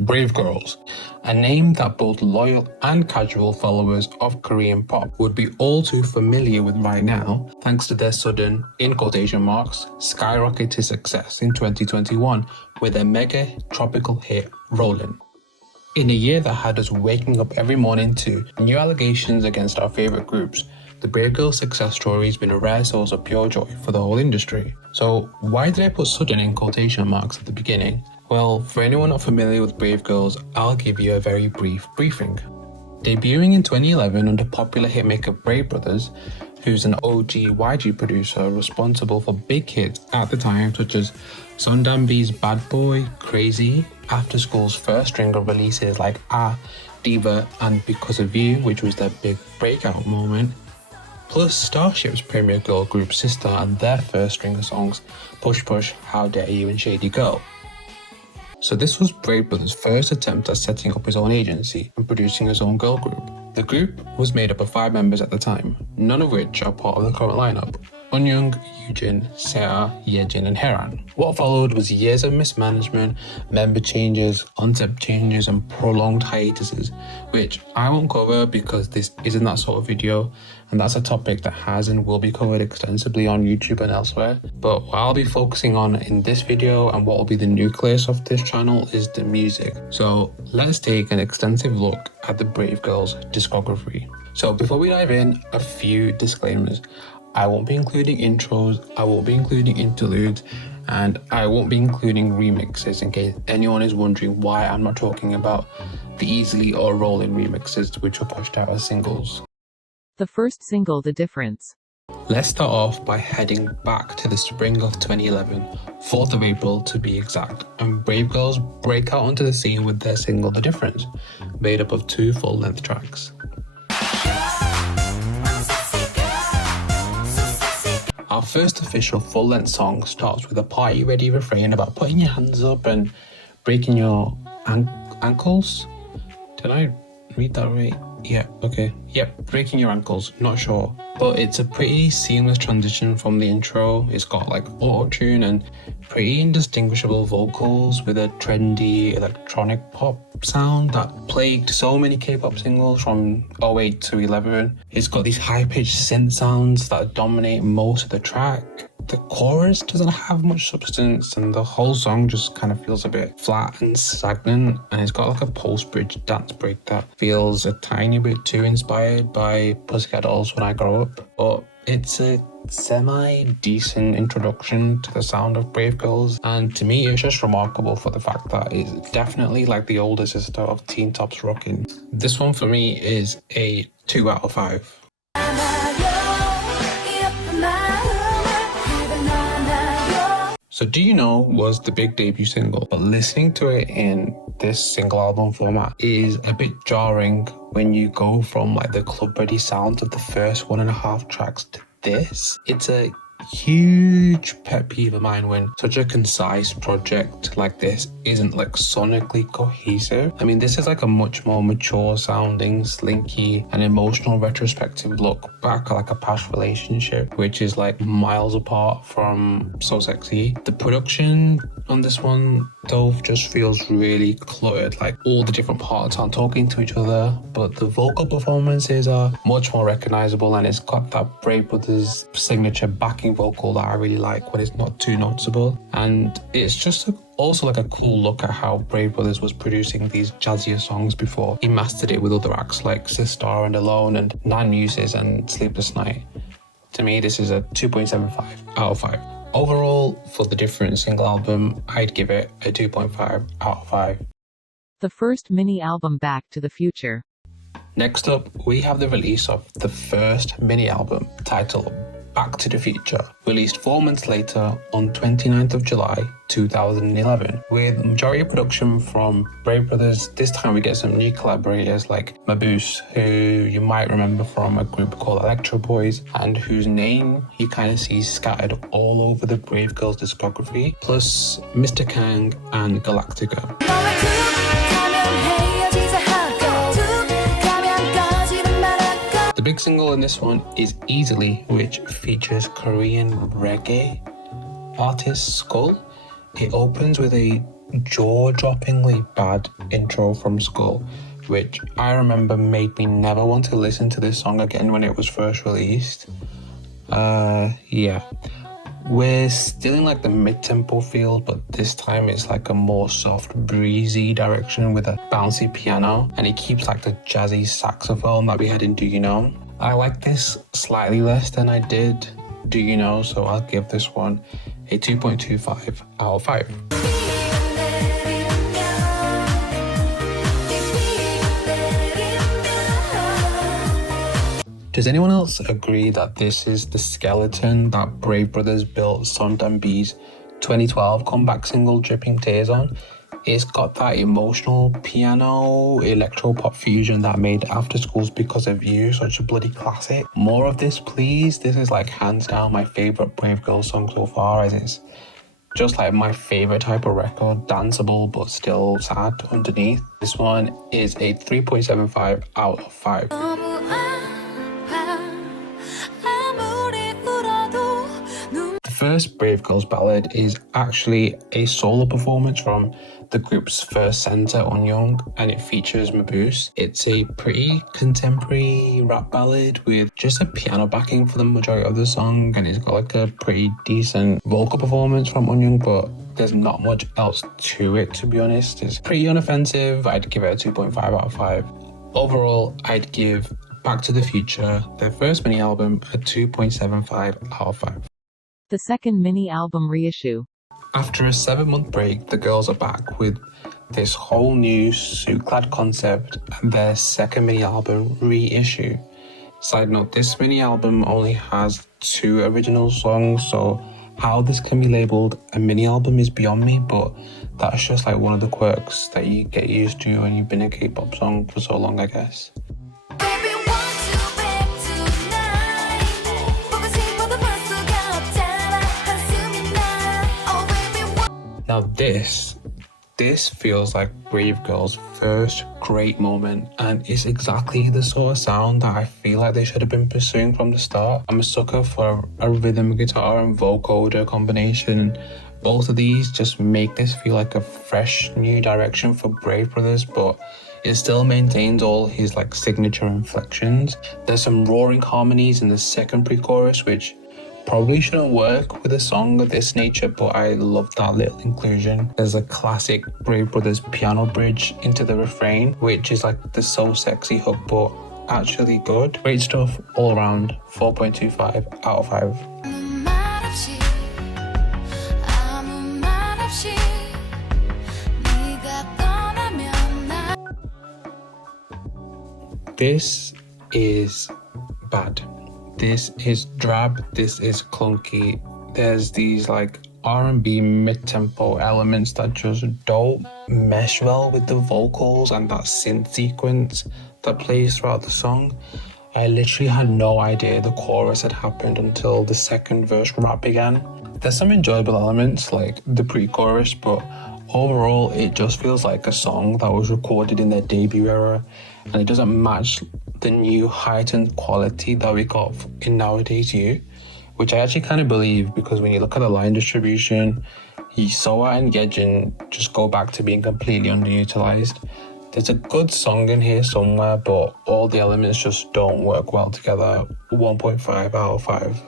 Brave Girls, a name that both loyal and casual followers of Korean pop would be all too familiar with right now, thanks to their sudden, in quotation marks, skyrocket to success in 2021 with their mega tropical hit Rollin. In a year that had us waking up every morning to new allegations against our favourite groups, the Brave Girls success story has been a rare source of pure joy for the whole industry. So why did I put sudden in quotation marks at the beginning? Well, for anyone not familiar with Brave Girls, I'll give you a very brief briefing. Debuting in 2011 under popular hitmaker Brave Brothers, who's an OG YG producer responsible for big hits at the time such as Sundanby's Bad Boy, Crazy, After School's first string of releases like Diva and Because of You, which was their big breakout moment, plus Starship's premier girl group Sister and their first string of songs Push Push, How Dare You and Shady Girl. So this was Brave Brothers' first attempt at setting up his own agency and producing his own girl group. The group was made up of 5 members at the time, none of which are part of the current lineup: Eunyoung, Yoojin, Seo, Yejin and Haran. What followed was years of mismanagement, member changes, concept changes and prolonged hiatuses, which I won't cover because this isn't that sort of video, and that's a topic that has and will be covered extensively on YouTube and elsewhere. But what I'll be focusing on in this video and what will be the nucleus of this channel is the music. So let's take an extensive look at the Brave Girls discography. So before we dive in, a few disclaimers. I won't be including intros, I won't be including interludes, and I won't be including remixes in case anyone is wondering why I'm not talking about the Easily or Rollin remixes which were pushed out as singles. The first single, The Difference. Let's start off by heading back to the spring of 2011, 4th of April to be exact, and Brave Girls break out onto the scene with their single The Difference, made up of 2 full-length tracks. Our first official full-length song starts with a party-ready refrain about putting your hands up and breaking your ankles. Did I read that right? Yeah, okay. Yep, breaking your ankles, not sure. But it's a pretty seamless transition from the intro. It's got like auto-tune and pretty indistinguishable vocals with a trendy electronic pop sound that plagued so many K-pop singles from 08 to 11. It's got these high-pitched synth sounds that dominate most of the track. The chorus doesn't have much substance and the whole song just kind of feels a bit flat and stagnant, and it's got like a post-bridge dance break that feels a tiny bit too inspired by Pussycat Dolls when I grow up. But it's a semi-decent introduction to the sound of Brave Girls, and to me it's just remarkable for the fact that it's definitely like the older sister of Teen Top's Rockin'. This one for me is a 2 out of 5. So Do You Know was the big debut single, but listening to it in this single album format is a bit jarring when you go from like the club-ready sounds of the first 1.5 tracks to this. It's a huge pet peeve of mine when such a concise project like this isn't like sonically cohesive. I mean, this is like a much more mature sounding, slinky and emotional retrospective look back at like a past relationship, which is like miles apart from So Sexy. The production on this one though just feels really cluttered, like all the different parts aren't talking to each other, but the vocal performances are much more recognizable, and it's got that Brave Brothers signature backing vocal that I really like when it's not too noticeable. And it's just also like a cool look at how Brave Brothers was producing these jazzier songs before he mastered it with other acts like Sister and Alone and Nine Muses and Sleepless Night. To me, this is a 2.75 out of 5. Overall, for the Different single album, I'd give it a 2.5 out of 5. The first mini album, Back to the Future. Next up, we have the release of the first mini album, titled Back to the Future, released 4 months later on 29th of July 2011, with majority of production from Brave Brothers. This time we get some new collaborators like Mabuse, who you might remember from a group called Electro Boys, and whose name you kind of see scattered all over the Brave Girls discography, plus Mr. Kang and Galactica. The big single in this one is Easily, which features Korean reggae artist Skull. It opens with a jaw-droppingly bad intro from Skull, which I remember made me never want to listen to this song again when it was first released. Yeah. We're still in like the mid-tempo feel, but this time it's like a more soft, breezy direction with a bouncy piano, and it keeps like the jazzy saxophone that we had in Do You Know. I like this slightly less than I did Do You Know, so I'll give this one a 2.25 out of 5. Does anyone else agree that this is the skeleton that Brave Brothers built Son B's 2012 comeback single Dripping Tears on? It's got that emotional piano electro pop fusion that made After School's Because of You such a bloody classic. More of this please. This is like hands down my favourite Brave Girls song so far, as it's just like my favourite type of record, danceable but still sad underneath. This one is a 3.75 out of 5. The first Brave Girls ballad is actually a solo performance from the group's first centre, Unyoung, and it features Mabuse. It's a pretty contemporary rap ballad with just a piano backing for the majority of the song, and it's got like a pretty decent vocal performance from Unyoung, but there's not much else to it, to be honest. It's pretty unoffensive. I'd give it a 2.5 out of 5. Overall, I'd give Back to the Future, their first mini album, a 2.75 out of 5. The second mini-album reissue. After a 7-month break, the girls are back with this whole new suit-clad concept and their second mini-album reissue. Side note, this mini-album only has 2 original songs, so how this can be labelled a mini-album is beyond me, but that's just like one of the quirks that you get used to when you've been a K-pop song for so long, I guess. Now this feels like Brave Girls' first great moment, and it's exactly the sort of sound that I feel like they should have been pursuing from the start. I'm a sucker for a rhythm guitar and vocoder combination. Both of these just make this feel like a fresh new direction for Brave Brothers, but it still maintains all his like signature inflections. There's some roaring harmonies in the second pre-chorus, which probably shouldn't work with a song of this nature, but I love that little inclusion. There's a classic Brave Brothers piano bridge into the refrain, which is like the So Sexy hook, but actually good. Great stuff all around. 4.25 out of 5. This is bad. This is drab, this is clunky. There's these like R&B mid-tempo elements that just don't mesh well with the vocals and that synth sequence that plays throughout the song. I literally had no idea the chorus had happened until the second verse rap began. There's some enjoyable elements like the pre-chorus, but overall it just feels like a song that was recorded in their debut era, and it doesn't match the new heightened quality that we got in Nowadays You, which I actually kind of believe, because when you look at the line distribution, Soa and Yejin just go back to being completely underutilized. There's a good song in here somewhere, but all the elements just don't work well together. 1.5 out of 5.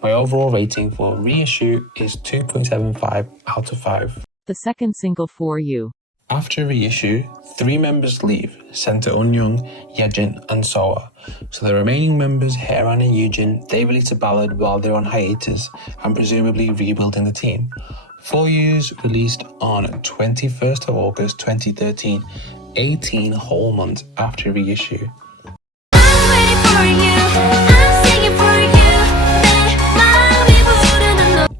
My overall rating for reissue is 2.75 out of 5. The second single For You. After reissue, 3 members leave, Center Unyoung, Yejin and Soa. So the remaining members, Haeran and Yujin, they release a ballad while they're on hiatus and presumably rebuilding the team. For You's released on 21st of August 2013, 18 whole months after reissue.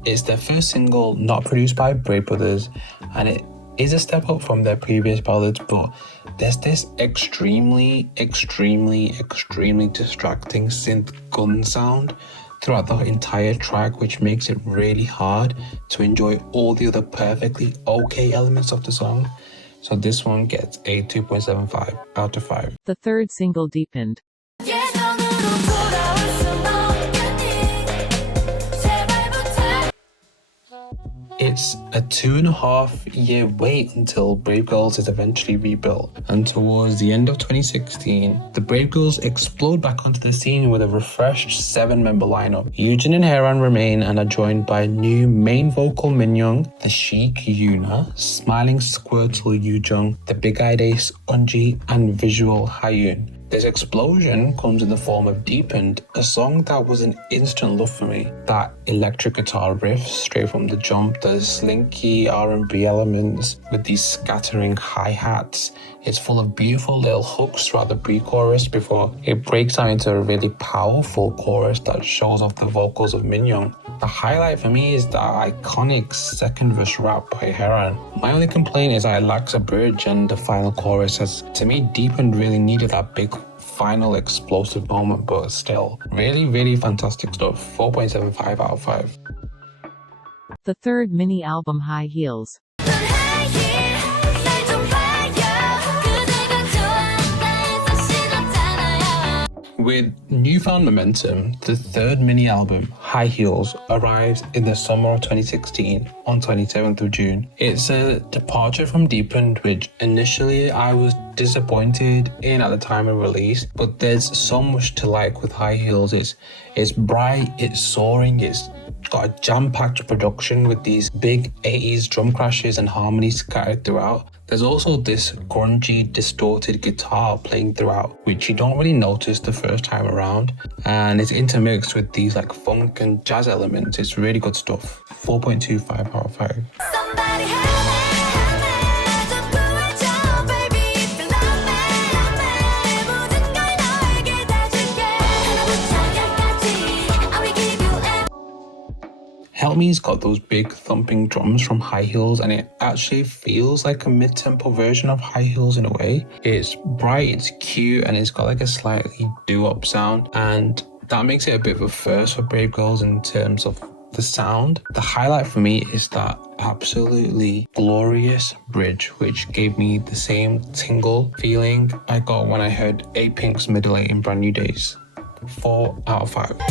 It's their first single not produced by Brave Brothers, and it is a step up from their previous ballads, but there's this extremely distracting synth gun sound throughout the entire track, which makes it really hard to enjoy all the other perfectly okay elements of the song. So this one gets a 2.75 out of 5. The third single Deepened. It's a 2.5-year wait until Brave Girls is eventually rebuilt, and towards the end of 2016, the Brave Girls explode back onto the scene with a refreshed 7-member lineup. Yujin and Haeran remain and are joined by new main vocal Minyoung, the chic Yoona, smiling Squirtle Yoojung, the big-eyed ace Unji, and visual Hyun. This explosion comes in the form of Deepened, a song that was an instant love for me. That electric guitar riff straight from the jump, the slinky R&B elements with these scattering hi-hats. It's full of beautiful little hooks throughout the pre-chorus before it breaks out into a really powerful chorus that shows off the vocals of Minyoung. The highlight for me is the iconic second verse rap by Haeran. My only complaint is that it lacks a bridge and the final chorus, as to me Deepened really needed that big final explosive moment, but still, really fantastic stuff. 4.75 out of 5. The third mini-album High Heels. With newfound momentum, the third mini-album, High Heels, arrives in the summer of 2016 on 27th of June. It's a departure from Deepened, which initially I was disappointed in at the time of release, but there's so much to like with High Heels. It's bright, it's soaring, it's got a jam-packed production with these big 80s drum crashes and harmonies scattered throughout. There's also this grungy, distorted guitar playing throughout, which you don't really notice the first time around, and it's intermixed with these like funk and jazz elements. It's really good stuff. 4.25 out of 5. Help Me's got those big thumping drums from High Heels, and it actually feels like a mid-tempo version of High Heels in a way. It's bright, it's cute, and it's got like a slightly doo-wop sound, and that makes it a bit of a first for Brave Girls in terms of the sound. The highlight for me is that absolutely glorious bridge, which gave me the same tingle feeling I got when I heard A-Pink's Middle 8 in Brand New Days. 4 out of 5.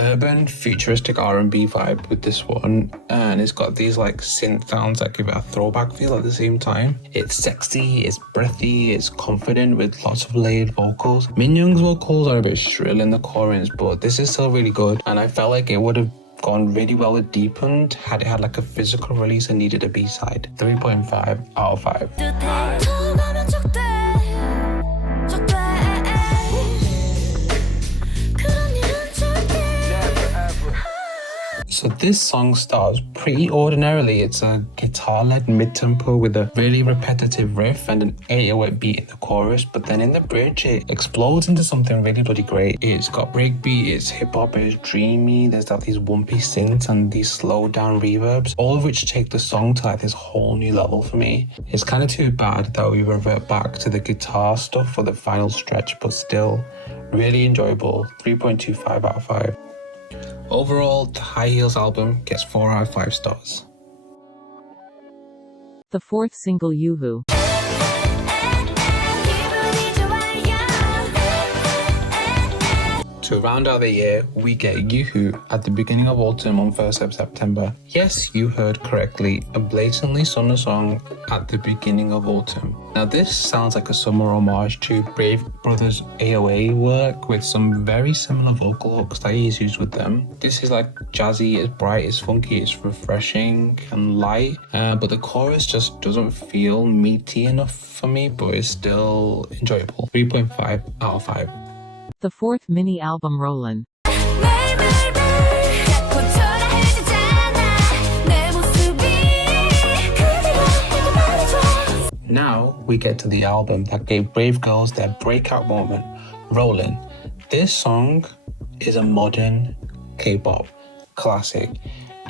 Urban futuristic R&B vibe with this one, and it's got these like synth sounds that give it a throwback feel at the same time. It's sexy, it's breathy, it's confident with lots of layered vocals. Minyoung's vocals are a bit shrill in the chorus, but this is still really good, and I felt like it would have gone really well with Deepened had it had like a physical release and needed a B-side. 3.5 out of 5. So this song starts pretty ordinarily. It's a guitar-led mid-tempo with a really repetitive riff and an 808 beat in the chorus, but then in the bridge it explodes into something really bloody great. It's got breakbeat, it's hip-hop, it's dreamy, there's like these wumpy synths and these slowed down reverbs, all of which take the song to like this whole new level for me. It's kind of too bad that we revert back to the guitar stuff for the final stretch, but still really enjoyable. 3.25 out of 5. Overall, the High Heels album gets 4 out of 5 stars. The fourth single Yoohoo. To round out the year, we get Yoohoo at the beginning of autumn on 1st of September. Yes, you heard correctly, a blatantly summer song at the beginning of autumn. Now this sounds like a summer homage to Brave Brothers' AOA work with some very similar vocal hooks that he's used with them. This is like jazzy, it's bright, it's funky, it's refreshing and light, but the chorus just doesn't feel meaty enough for me, but it's still enjoyable. 3.5 out of 5. The fourth mini-album Rollin. Now we get to the album that gave Brave Girls their breakout moment, Rollin. This song is a modern K-pop classic.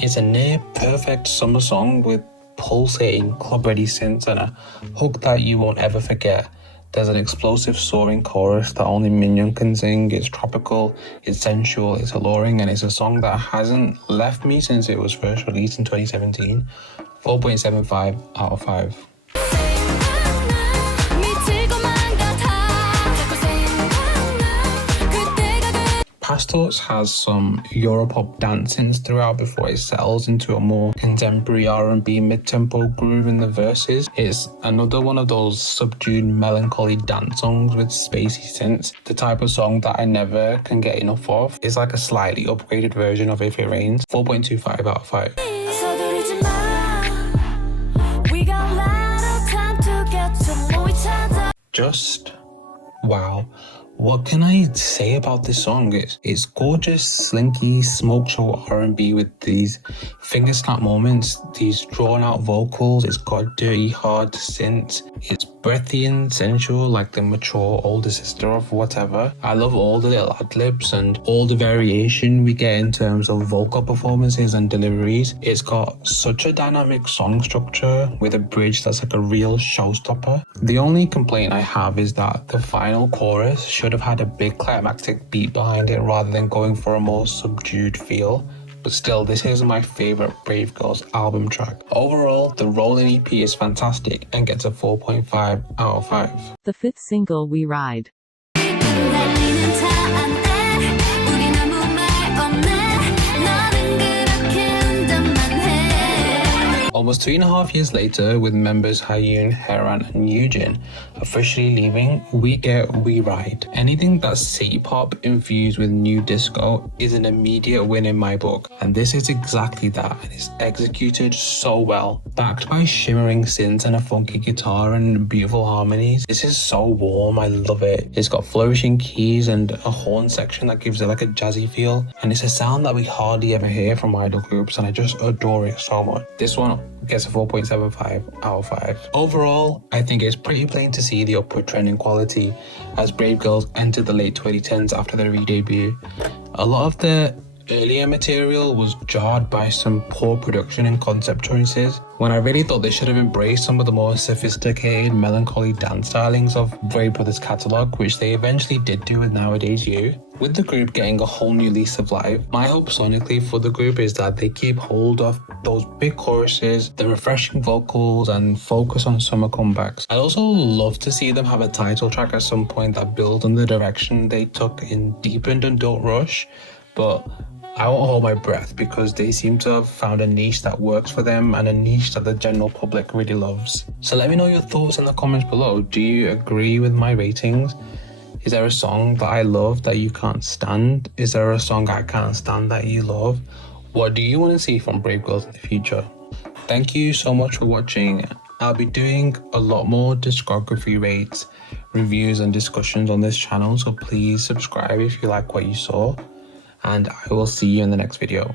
It's a near perfect summer song with pulsating club-ready synths and a hook that you won't ever forget. There's an explosive soaring chorus that only Minyoung can sing. It's tropical, it's sensual, it's alluring, and it's a song that hasn't left me since it was first released in 2017. 4.75 out of 5. Pastors has some Europop dancings throughout before it settles into a more contemporary R&B mid-tempo groove in the verses. It's another one of those subdued melancholy dance songs with spacey synths, the type of song that I never can get enough of. It's like a slightly upgraded version of If It Rains. 4.25 out of 5. Just wow. What can I say about this song? It's gorgeous, slinky, smoke show R&B with these finger snap moments, these drawn out vocals. It's got dirty, hard synths. It's breathy and sensual like the mature older sister of whatever. I love all the little ad-libs and all the variation we get in terms of vocal performances and deliveries. It's got such a dynamic song structure with a bridge that's like a real showstopper. The only complaint I have is that the final chorus should have had a big climactic beat behind it rather than going for a more subdued feel. But still, this is my favourite Brave Girls album track. Overall, the Rollin EP is fantastic and gets a 4.5 out of 5. The fifth single, We Ride. Almost 3.5 years later, with members Hyun, Haran and Yujin officially leaving, we get We Ride. Anything that's city pop infused with new disco is an immediate win in my book, and this is exactly that, and it's executed so well. Backed by shimmering synths and a funky guitar and beautiful harmonies, this is so warm, I love it. It's got flourishing keys and a horn section that gives it like a jazzy feel, and it's a sound that we hardly ever hear from idol groups, and I just adore it so much. This one gets a 4.75 out of 5. Overall, I think it's pretty plain to see the upward trend in quality as Brave Girls entered the late 2010s after their re-debut. A lot of the earlier material was jarred by some poor production and concept choices, when I really thought they should have embraced some of the more sophisticated, melancholy dance stylings of Brave Brothers' catalogue, which they eventually did do with Nowadays You. With the group getting a whole new lease of life, my hope sonically for the group is that they keep hold of those big choruses, the refreshing vocals, and focus on summer comebacks. I'd also love to see them have a title track at some point that builds on the direction they took in Deepened and Don't Rush, but I won't hold my breath because they seem to have found a niche that works for them and a niche that the general public really loves. So let me know your thoughts in the comments below. Do you agree with my ratings? Is there a song that I love that you can't stand? Is there a song I can't stand that you love? What do you want to see from Brave Girls in the future? Thank you so much for watching. I'll be doing a lot more discography rates, reviews and discussions on this channel, so please subscribe if you like what you saw. And I will see you in the next video.